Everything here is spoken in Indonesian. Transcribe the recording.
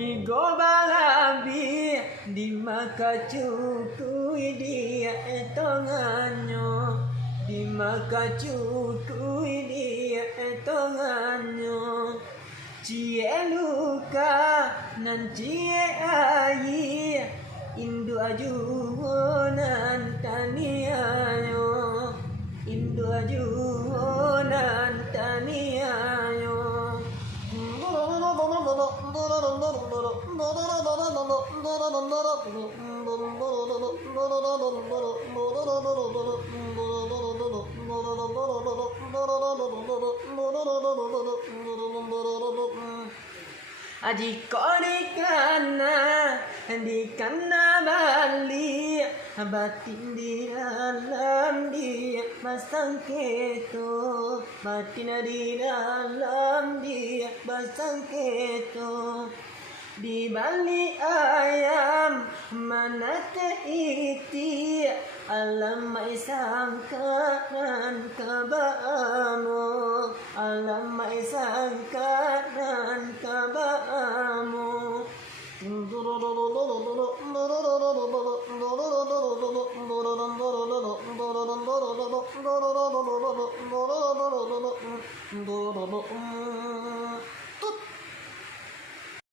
Di gobalabi di makacukui dia etonganyo di makacukui dia etonganyo cie luka nan cie ayi indu ajunan taniayo indu ajunan taniayo Adiko di kana bali batin di dalam dia pasang keto batin di dalam dia pasang keto di bali ayam mana teiti alam mai sangkaran kabamo alam mai sangkaran kabamo